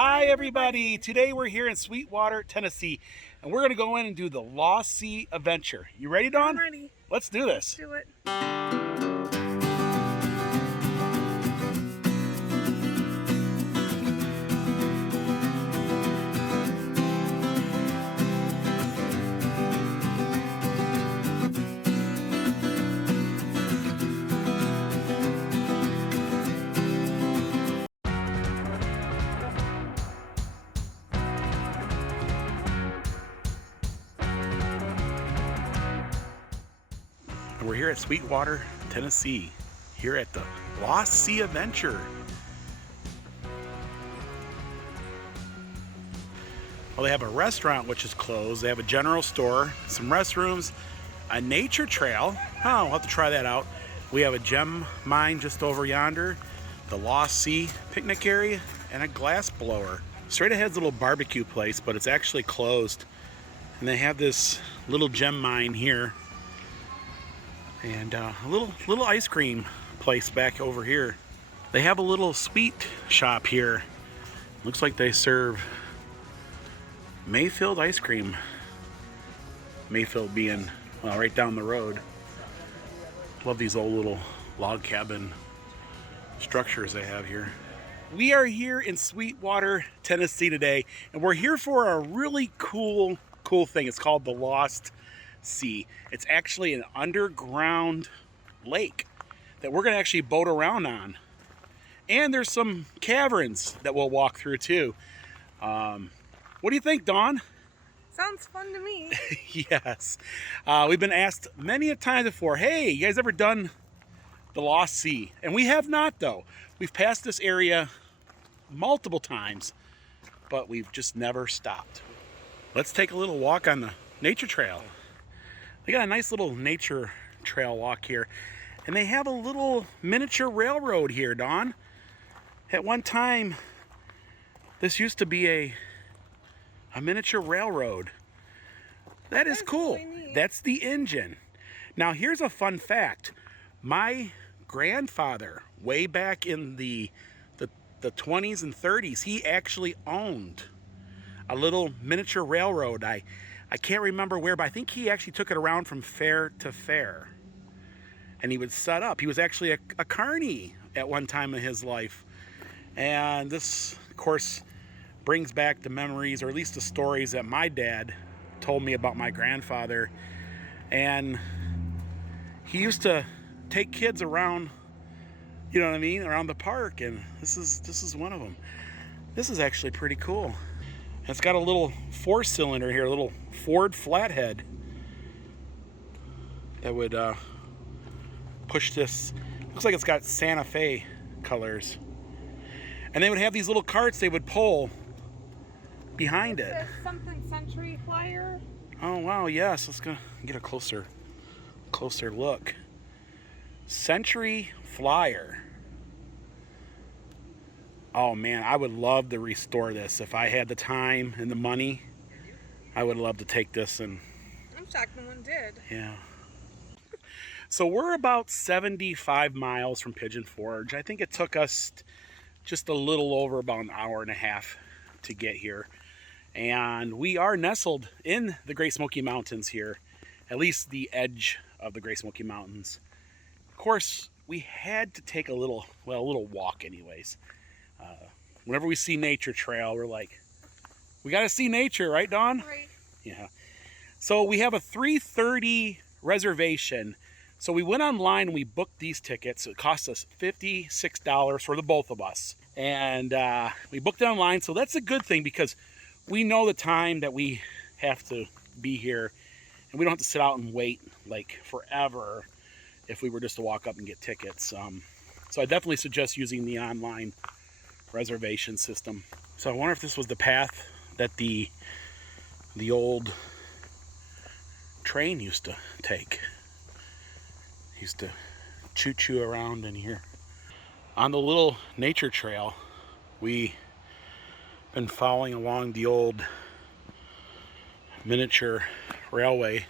Hi everybody! Today we're here in Sweetwater, Tennessee, and we're going to go in and do the Lost Sea Adventure. You ready, Dawn? I'm ready. Let's do this. Let's do it. We're here at Sweetwater, Tennessee, here at the Lost Sea Adventure. Well, they have a restaurant which is closed. They have a general store, some restrooms, a nature trail. Oh, we'll have to try that out. We have a gem mine just over yonder, the Lost Sea picnic area, and a glass blower. Straight ahead's a little barbecue place, but it's actually closed. And they have this little gem mine here. And a little ice cream place back over here. They have a little sweet shop here. Looks like they serve Mayfield ice cream. Mayfield being right down the road. Love these old little log cabin structures they have here. We are here in Sweetwater, Tennessee today, and we're here for a really cool thing. It's called the Lost Sea. It's actually an underground lake that we're going to actually boat around on, and there's some caverns that we'll walk through too. What do you think, Dawn? Sounds fun to me. Yes. We've been asked many a time before, hey, you guys ever done the Lost Sea? And we have not, though. We've passed this area multiple times, but we've just never stopped. Let's take a little walk on the nature trail. They got a nice little nature trail walk here. And they have a little miniature railroad here, Dawn. At one time, this used to be a miniature railroad. That is cool. Really, that's the engine. Now, here's a fun fact. My grandfather, way back in the 20s and 30s, he actually owned a little miniature railroad. I can't remember where, but I think he actually took it around from fair to fair. And he would set up. He was actually a carny at one time in his life. And this, of course, brings back the memories, or at least the stories that my dad told me about my grandfather. And he used to take kids around, you know what I mean, around the park. And this is one of them. This is actually pretty cool. It's got a little 4-cylinder here, a little Ford flathead that would push this. Looks like it's got Santa Fe colors. And they would have these little carts they would pull behind it. Something Century Flyer. Oh wow, yes. Let's go get a closer look. Century Flyer. Oh man, I would love to restore this. If I had the time and the money, I would love to take this and... I'm shocked no one did. Yeah. So we're about 75 miles from Pigeon Forge. I think it took us just a little over about an hour and a half to get here. And we are nestled in the Great Smoky Mountains here, at least the edge of the Great Smoky Mountains. Of course, we had to take a little walk anyways. Whenever we see nature trail, we're like, we got to see nature, right, Dawn? Right. Yeah. So we have a 3:30 reservation. So we went online and we booked these tickets. It cost us $56 for the both of us. And we booked it online, so that's a good thing because we know the time that we have to be here, and we don't have to sit out and wait like forever if we were just to walk up and get tickets. So I definitely suggest using the online reservation system. So I wonder if this was the path that the old train used to take. Used to choo-choo around in here. On the little nature trail, we've been following along the old miniature railway.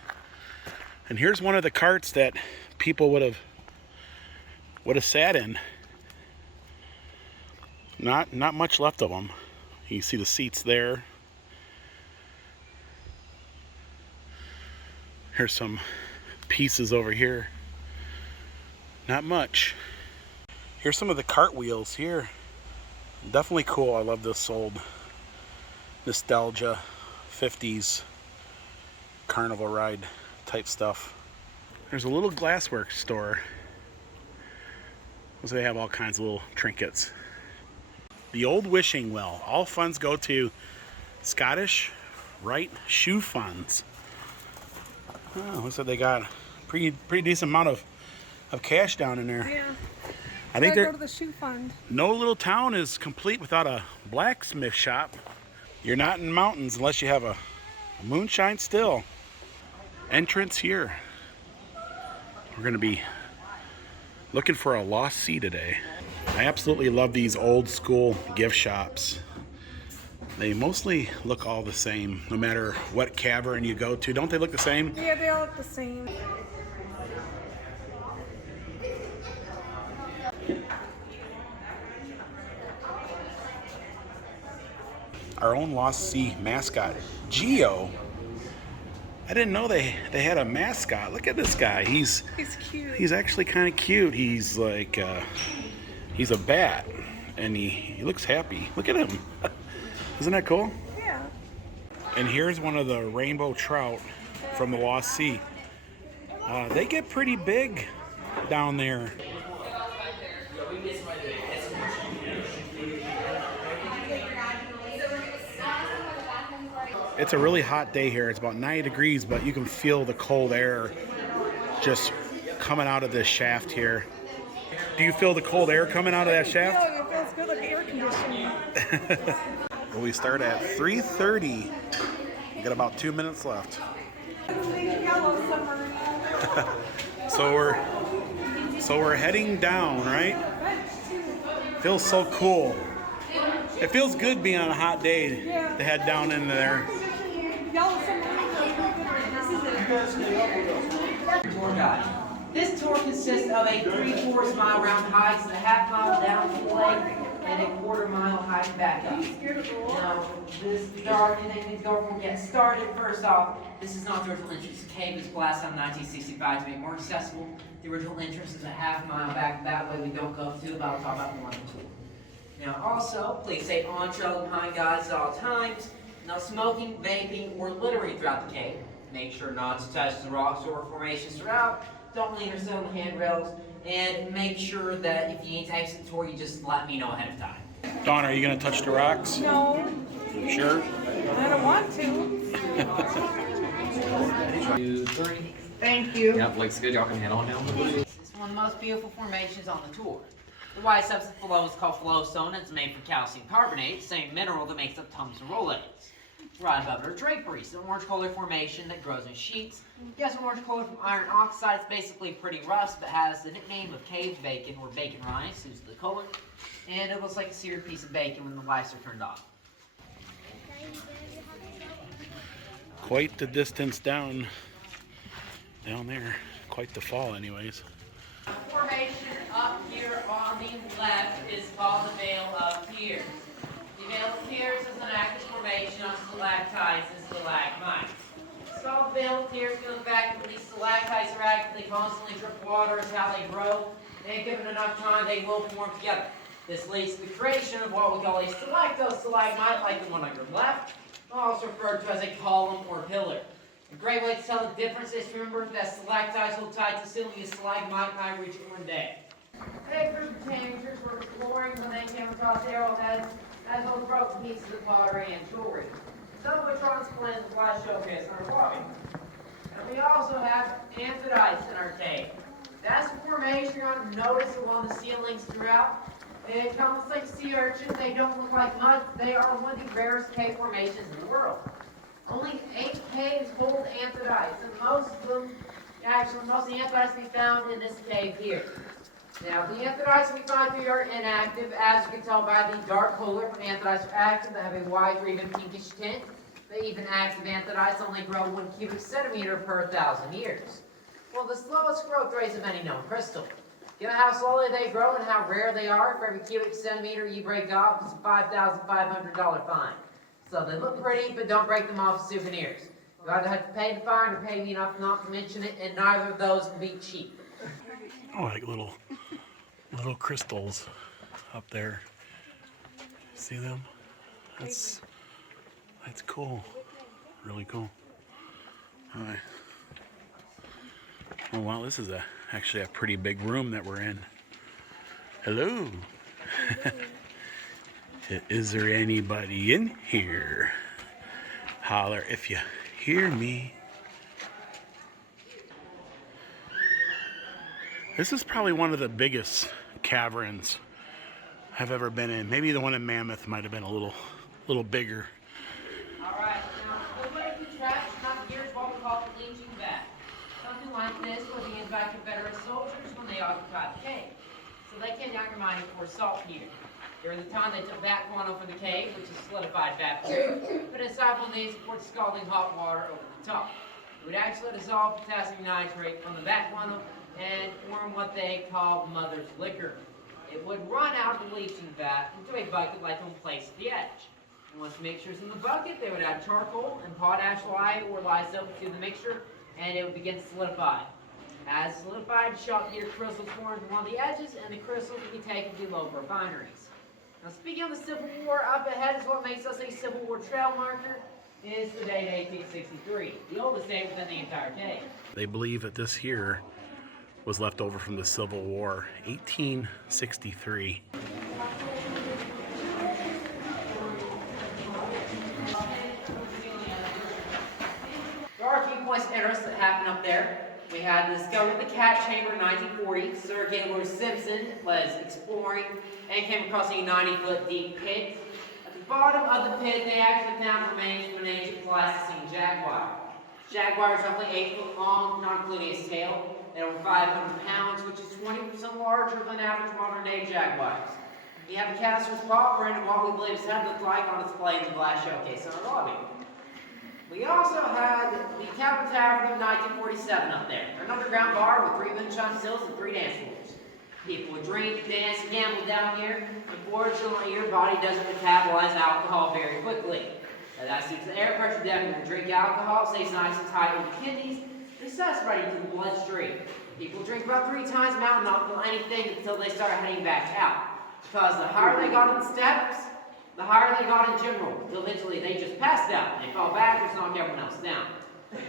And here's one of the carts that people would have sat in. Not much left of them. You see the seats there. Here's some pieces over here. Not much. Here's some of the cartwheels here. Definitely cool. I love this old nostalgia 50s carnival ride type stuff. There's a little glasswork store. So they have all kinds of little trinkets. The old wishing well. All funds go to Scottish Rite Shoe Funds. Oh, looks like they got a pretty decent amount of cash down in there. Yeah. I think go to the shoe fund. no little town is complete without a blacksmith shop. You're not in the mountains unless you have a moonshine still. Entrance here. We're gonna be looking for a lost sea today. I absolutely love these old school gift shops. They mostly look all the same, no matter what cavern you go to. Don't they look the same? Yeah, they all look the same. Our own Lost Sea mascot, Geo. I didn't know they had a mascot. Look at this guy. He's cute. He's actually kind of cute. He's like, he's a bat, and he looks happy. Look at him. Isn't that cool? Yeah. And here's one of the rainbow trout from the Lost Sea. They get pretty big down there. It's a really hot day here. It's about 90 degrees, but you can feel the cold air just coming out of this shaft here. Do you feel the cold air coming out of that shaft? Yeah, it feels good like air conditioning. Well, we start at 3:30. We got about 2 minutes left. So we're heading down, right? Feels so cool. It feels good being on a hot day to head down into there. Tour guide. This tour consists of a 3/4 mile round hike and a half mile down to the lake and a 1/4 mile hike back up. Now, there are anything to go from get started. First off, this is not the original entrance. The cave was blasted in 1965 to make it more accessible. The original entrance is a half mile back that way. We don't go to, but I'll talk about more on the tour. Now, also, please stay on trail behind guides at all times. No smoking, vaping, or littering throughout the cave. Make sure not to touch the rocks or formations throughout. Don't lean or sit on the handrails. And make sure that if you need to exit the tour, you just let me know ahead of time. Dawn, are you going to touch the rocks? No, You sure? I don't want to. 2, 3. Thank you. Yep, looks good. Y'all can head on down. It's one of the most beautiful formations on the tour. The white substance below is called flowstone. It's made from calcium carbonate, the same mineral that makes up tons of rollades. Right above it are draperies, an orange color formation that grows in sheets. Yes, an orange color from iron oxide. It's basically pretty rust, but has the nickname of cave bacon or bacon rice, due to the color. And it looks like a seared piece of bacon when the lights are turned off. Quite the distance down there. Quite the fall anyways. The formation up here on the left is called the Vale of Tears. The Vale of Tears is an active formation of stalactites and stalagmites. It's called the Vale of Tears because the fact that these stalactites are active, they constantly drip water, is how they grow, and given enough time, they will form together. This leads to the creation of what we call a stalactite, like the one on your left, also referred to as a column or pillar. A great way to tell the difference is to remember that stalactites hold tight to the ceiling, a stalagmite might reach it one day. Big group of teenagers were exploring when they came across arrowheads as those broken pieces of pottery and jewelry. Some of which are on display in the flash showcase in our lobby. And we also have amphidites in our cave. That's a formation you're going to notice along the ceilings throughout. They come like sea urchins. They don't look like mud. They are one of the rarest cave formations in the world. Only 8 caves hold amphidites, and most of the amphidites we found in this cave here. Now, the amphidites we find here are inactive, as you can tell by the dark color. Amphidites are active, they have a white or even pinkish tint. The even active amphidites only grow 1 cubic centimeter per 1,000 years. Well, the slowest growth rate of any known crystal. Given how slowly they grow and how rare they are, for every cubic centimeter you break off, it's a $5,500 fine. So they look pretty, but don't break them off as souvenirs. You either have to pay the fine or pay me enough not to mention it, and neither of those can be cheap. Oh, like little crystals up there. See them? That's cool. Really cool. All right. Oh wow, this is actually a pretty big room that we're in. Hello. Is there anybody in here? Holler if you hear me. This is probably one of the biggest caverns I've ever been in. Maybe the one in Mammoth might have been a little bigger. Alright, now, everybody who traps not here's what we call the leeching vat. Something like this were being by Confederate soldiers when they occupied the cave. So they came down here mining for saltpeter. During the time they took back guano from the cave, which is solidified fat material, put inside one of these and poured scalding hot water over the top. It would actually dissolve potassium nitrate from the back guano and form what they call mother's liquor. It would run out of the leaching vat into a bucket like on place at the edge. And once the mixture is in the bucket, they would add charcoal and potash lye or lye soap to the mixture, and it would begin to solidify. As solidified, saltpeter crystals formed along the edges, and the crystals would be taken to local refineries. Now, speaking of the Civil War, up ahead is what makes us a Civil War trail marker, is the date 1863, the oldest date within the entire cave. They believe that this here was left over from the Civil War, 1863. There are a few points of interest that happened up there. We had the discovery of the cat chamber in 1940. Sir Gaylord Simpson was exploring and came across a 90-foot deep pit. At the bottom of the pit, they actually found remains of an ancient Pleistocene jaguar. Jaguar is roughly 8 foot long, not including its tail, and over 500 pounds, which is 20% larger than average modern-day jaguars. We have a caster's paw print of what we believe his head looked like on display in the glass showcase in our lobby. We also had the Cavern Tavern of 1947 up there, an underground bar with 3 moonshine stills and 3 dance floors. People would drink, dance, and gamble down here. Unfortunately, your body doesn't metabolize alcohol very quickly. That suits the air pressure depth. When you drink alcohol, it stays nice and tight in the kidneys, resuscitating to the bloodstream. People drink about 3 times a amount and not feel anything until they start heading back out. Because the higher they got on the steps, the higher they got in general, until eventually they just passed out. They fall backwards and knock everyone else down.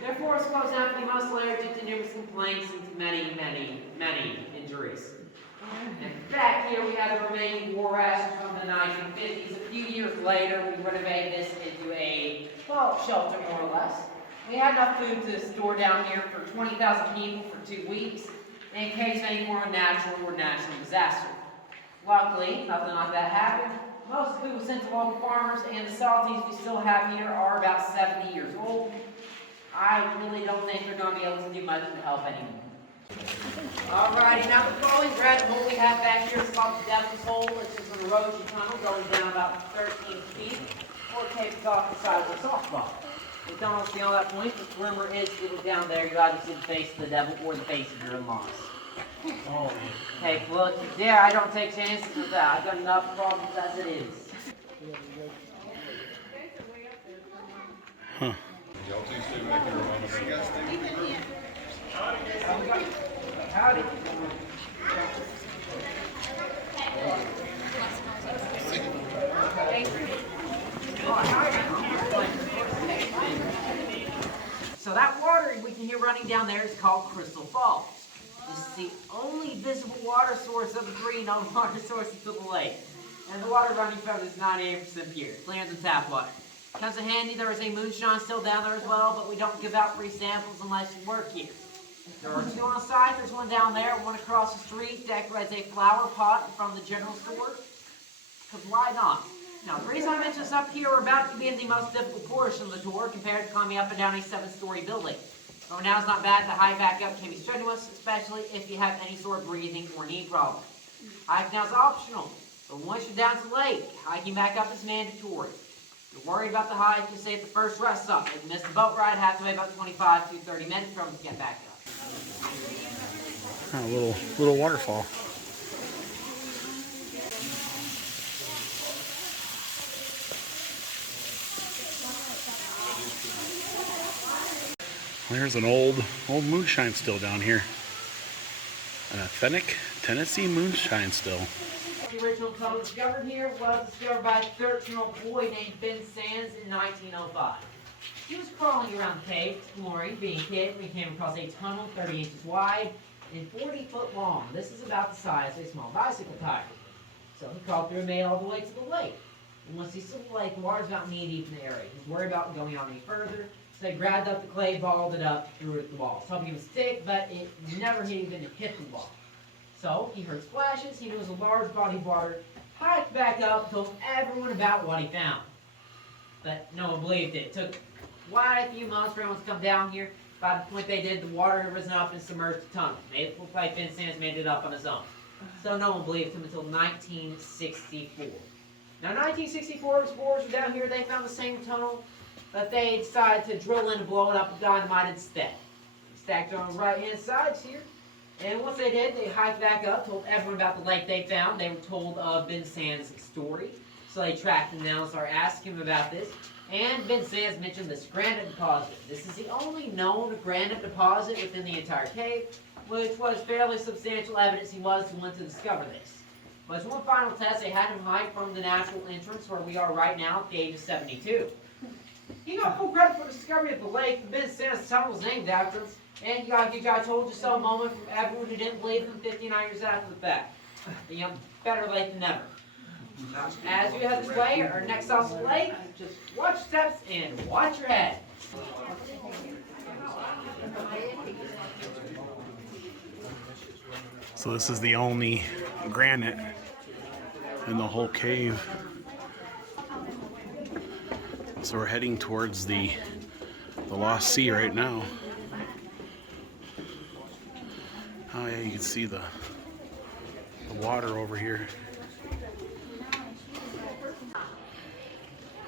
Therefore, it's supposed to have to be most allergic to numerous complaints and to many, many, many injuries. And back here we have the remaining war rations from the 1950s. A few years later, we renovated this into a, well, shelter more or less. We had enough food to store down here for 20,000 people for 2 weeks, in case any more natural or national disaster. Luckily, nothing like that happened. Most of the food was sent to local farmers, and the salties we still have here are about 70 years old. I really don't think they're going to be able to do much to help anymore. Alrighty, now the following red hole we have back here is called the Devil's Hole. It's just an erosion tunnel going down about 13 feet, 4 tables off the side of the softball. We don't see all that point, but the rumor is if you look down there, you either see the face of the devil or the face of your in-laws. Oh, Hey, look, yeah, I don't take chances with that. I've got enough problems as it is. huh. Howdy. So that water we can hear running down there is called Crystal Falls. This is the only visible water source of the 3 known water sources to the lake. And the water running from it is 98% pure, cleaner than tap water. Comes in handy, there is a moonshine still down there as well, but we don't give out free samples unless you work here. There are 2 on site, there's one down there, one across the street, decorates a flower pot from the general store. Because why not? Now, the reason I mention this up here, we're about to be in the most difficult portion of the tour compared to climbing up and down a 7-story building. Going down is not bad, the hike back up can be strenuous, especially if you have any sort of breathing or knee problem. Hiking now is optional, but once you're down to the lake, hiking back up is mandatory. If you're worried about the hike, you stay at the first rest stop. If you miss the boat ride, have to wait about 25 to 30 minutes for them to get back up. A little waterfall. There's an old moonshine still down here. An authentic Tennessee moonshine still. The original tunnel discovered here was discovered by a 13-year-old boy named Ben Sands in 1905. He was crawling around the cave, exploring, being a kid, when he came across a tunnel 30 inches wide and 40 foot long. This is about the size of a small bicycle tire. So he crawled through and made all the way to the lake. And once he saw the lake, the water's about knee deep in the area. He was worried about going on any further, so he grabbed up the clay, balled it up, threw it at the wall. Something was thick, but it never even hit the wall. So he heard splashes, he knew it was a large body of water, hiked back up, told everyone about what he found. But no one believed it. It took quite a few months for everyone to come down here. By the point they did, the water had risen up and submerged the tunnel. Made it look like Ben Sands made it up on his own. So no one believed him until 1964. Now 1964, explorers were down here, they found the same tunnel, but they decided to drill in and blow it up with dynamite instead. Stacked it on the right-hand sides here. And once they did, they hiked back up, told everyone about the lake they found. They were told of Ben Sands' story. So they tracked him down and started asking him about this. And Ben Sands mentioned this granite deposit. This is the only known granite deposit within the entire cave, which was fairly substantial evidence he was the one to discover this. But as one final test, they had him hike from the natural entrance where we are right now at the age of 72. He got full credit for the discovery of the lake. The Ben Sands tunnel was named after him. And you got a told you so moment from everyone who didn't believe him 59 years after the fact. You know, better late than never. As we head this way, our next stop's the lake. Just watch your steps and watch your head. So this is the only granite in the whole cave. So we're heading towards the Lost Sea right now. Oh yeah, you can see the water over here.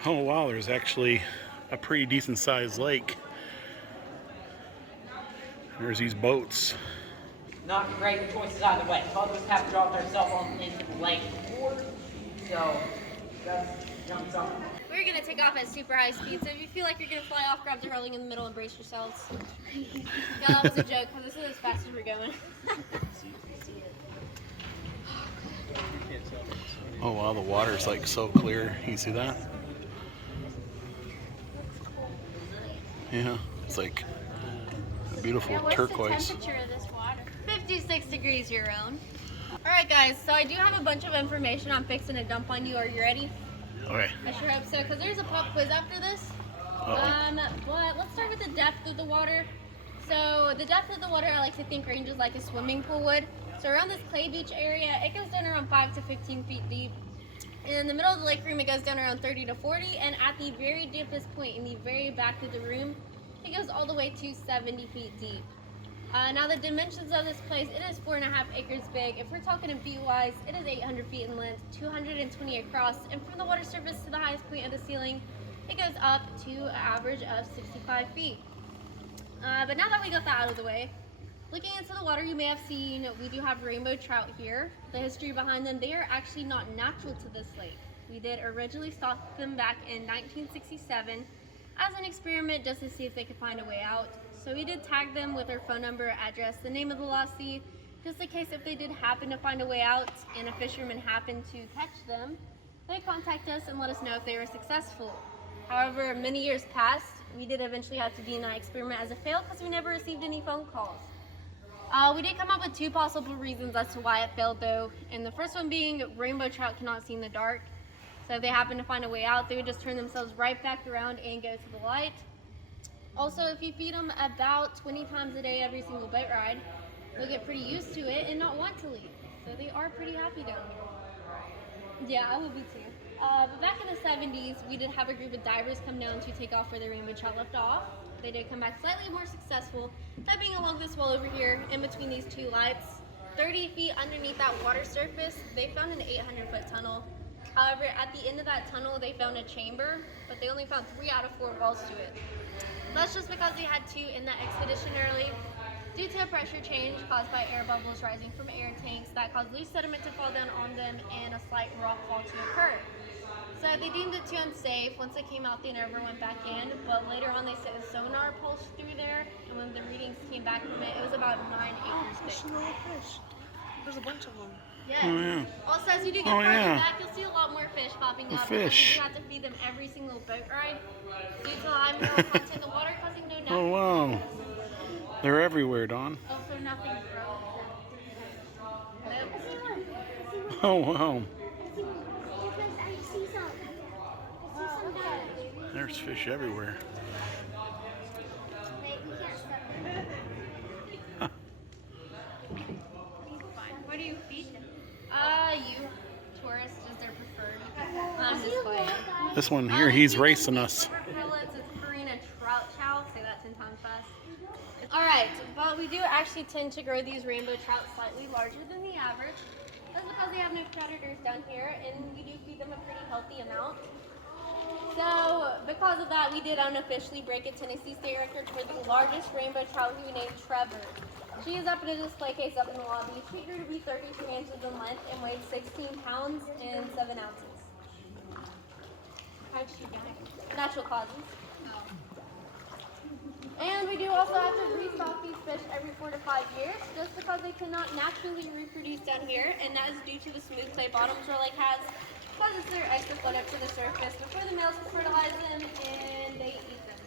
Oh wow, there's actually a pretty decent sized lake. There's these boats. Not great choices either way. Others have to drop their cell phone into the lake before, so that's jumps on. We're gonna take off at super high speed, so if you feel like you're gonna fly off, grab the railing in the middle and brace yourselves. Yeah, that was a joke, because this is as fast as we're going. Oh wow, the water's like so clear. You can see that? Yeah, it's like a beautiful turquoise. What's the temperature of this water? 56 degrees your own. Alright guys, so I do have a bunch of information I'm fixing to dump on you. Are you ready? Okay. I sure hope so, because there's a pop quiz after this. But let's start with the depth of the water. So the depth of the water, I like to think, ranges like a swimming pool would. So around this clay beach area, it goes down around 5 to 15 feet deep. And in the middle of the lake room, it goes down around 30 to 40. And at the very deepest point in the very back of the room, it goes all the way to 70 feet deep. Now the dimensions of this place, it is 4.5 acres big. If we're talking in feet wise, it is 800 feet in length, 220 across, and from the water surface to the highest point of the ceiling, it goes up to an average of 65 feet. But now that we got that out of the way, looking into the water, you may have seen we do have rainbow trout here. The history behind them, they are actually not natural to this lake. We did originally stock them back in 1967 as an experiment just to see if they could find a way out. So we did tag them with their phone number, address, the name of the lost sea, just in case if they did happen to find a way out and a fisherman happened to catch them, they'd contact us and let us know if they were successful. However, many years passed, we did eventually have to deny experiment as a fail because we never received any phone calls. We did come up with 2 possible reasons as to why it failed though, and the first one being rainbow trout cannot see in the dark. So if they happen to find a way out, they would just turn themselves right back around and go to the light. Also, if you feed them about 20 times a day every single boat ride, they'll get pretty used to it and not want to leave. So they are pretty happy down here. Yeah, I will be too. But back in the 70s, we did have a group of divers come down to take off where the rainbow trout left off. They did come back slightly more successful, that being along this wall over here, in between these 2 lights. 30 feet underneath that water surface, they found an 800-foot tunnel. However, at the end of that tunnel, they found a chamber, but they only found 3 out of 4 walls to it. That's just because they had 2 in that expedition early. Due to a pressure change caused by air bubbles rising from air tanks that cause loose sediment to fall down on them and a slight rock fall to occur. So they deemed it too unsafe. Once they came out, they never went back in, but later on they set a sonar pulse through there, and when the readings came back from it, it was about 9 acres There's big. no fish. There's a bunch of them. Yes. Oh, yeah. Also, as you do get Oh, farther yeah. back, you'll see a lot more fish popping The up. fish. You have to feed them every single boat ride due to high mineral content in the water, causing no Oh, natural. wow. They're everywhere, Dawn. Also, nothing frozen. Oh, wow. There's fish everywhere. What do you feed them? You. Tourists is their preferred. I'm just playing. This one here, he's racing us. It's Farina trout chow. Say that 10 times fast. Alright, but we do actually tend to grow these rainbow trout slightly larger than the average. That's because they have no predators down here, and we do feed them a pretty healthy amount. So, because of that, we did unofficially break a Tennessee state record for the largest rainbow trout we named Trevor. She is up in a display case up in the lobby. She grew to be 33 inches in length and weighed 16 pounds and 7 ounces. How'd she die? Natural causes. And we do also have to restock these fish every 4 to 5 years, just because they cannot naturally reproduce down here, and that is due to the smooth clay bottoms our lake has. Because it's their eggs that float up to the surface before the males can fertilize them, and they eat them.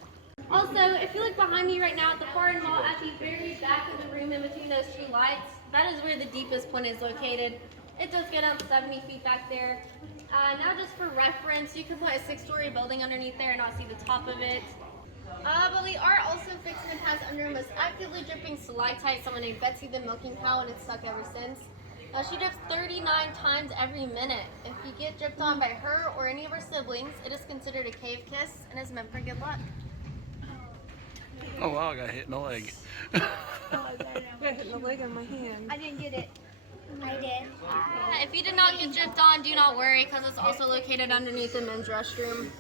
Also, if you look behind me right now at the far end wall, at the very back of the room in between those two lights, that is where the deepest point is located. It does get up 70 feet back there. Now just for reference, you can put a 6-story building underneath there and not see the top of it. But we are also fixing to pass under a most actively dripping stalactite, someone named Betsy the milking cow, and it's stuck ever since. She drips 39 times every minute. If you get dripped on by her or any of her siblings, it is considered a cave kiss and is meant for good luck. Oh, wow, I got hit in the leg. I got hit in the leg on my hand. I didn't get it. I did. If you did not get dripped on, do not worry, because it's also located underneath the men's restroom.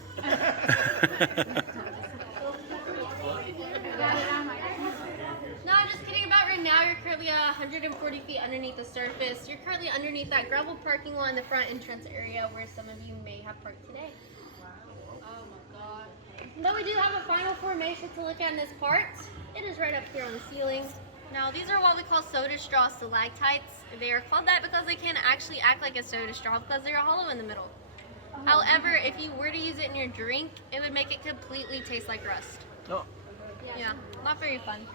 No, I'm just kidding about right now. You're currently 140 feet underneath the surface. You're currently underneath that gravel parking lot in the front entrance area where some of you may have parked today. Oh my god. But we do have a final formation to look at in this part. It is right up here on the ceiling. Now, these are what we call soda straw stalactites. They are called that because they can actually act like a soda straw because they are hollow in the middle. However, if you were to use it in your drink, it would make it completely taste like rust. Oh. Yeah, not very fun.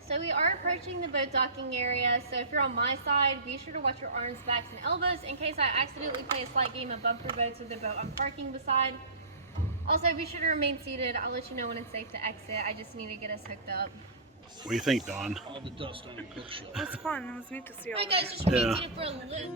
So we are approaching the boat docking area, so if you're on my side, be sure to watch your arms, backs, and elbows in case I accidentally play a slight game of bumper boats with the boat I'm parking beside. Also, be sure to remain seated. I'll let you know when it's safe to exit. I just need to get us hooked up. What do you think, Dawn? All the dust on your cook show. It was fun. It was neat to see all Alright that. guys, just remain Yeah. seated for a little.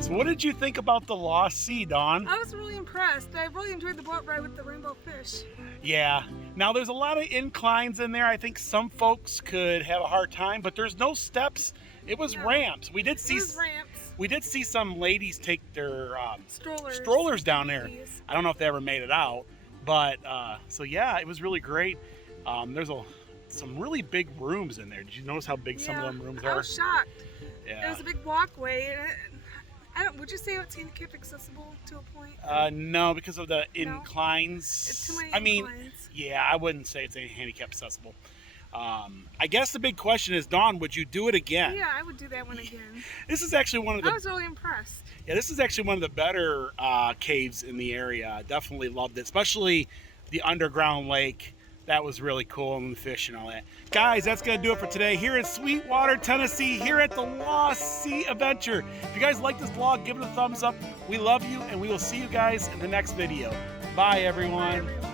So what did you think about the Lost Sea, Dawn? I was really impressed. I really enjoyed the boat ride with the rainbow fish. Yeah. Now there's a lot of inclines in there. I think some folks could have a hard time, but there's no steps. It was No. ramps. We did see There's ramps, we did see some ladies take their strollers down there. smokies. I don't know if they ever made it out, but so yeah, it was really great. There's some really big rooms in there. Did you notice how big some of them rooms I are? was shocked. Yeah. It was a big walkway. And I don't. Would you say it's handicap accessible to a point? No, because of the inclines. It's too many I mean, inclines. yeah, I wouldn't say it's handicap accessible. I guess the big question is, Dawn, would you do it again? Yeah, I would do that one again. This is actually one of the. I was really impressed. Yeah, this is actually one of the better caves in the area. I definitely loved it, especially the underground lake. That was really cool, and the fish and all that. Guys, that's going to do it for today here in Sweetwater, Tennessee, here at the Lost Sea Adventure. If you guys like this vlog, give it a thumbs up. We love you, and we will see you guys in the next video. Bye, everyone. Bye, everyone.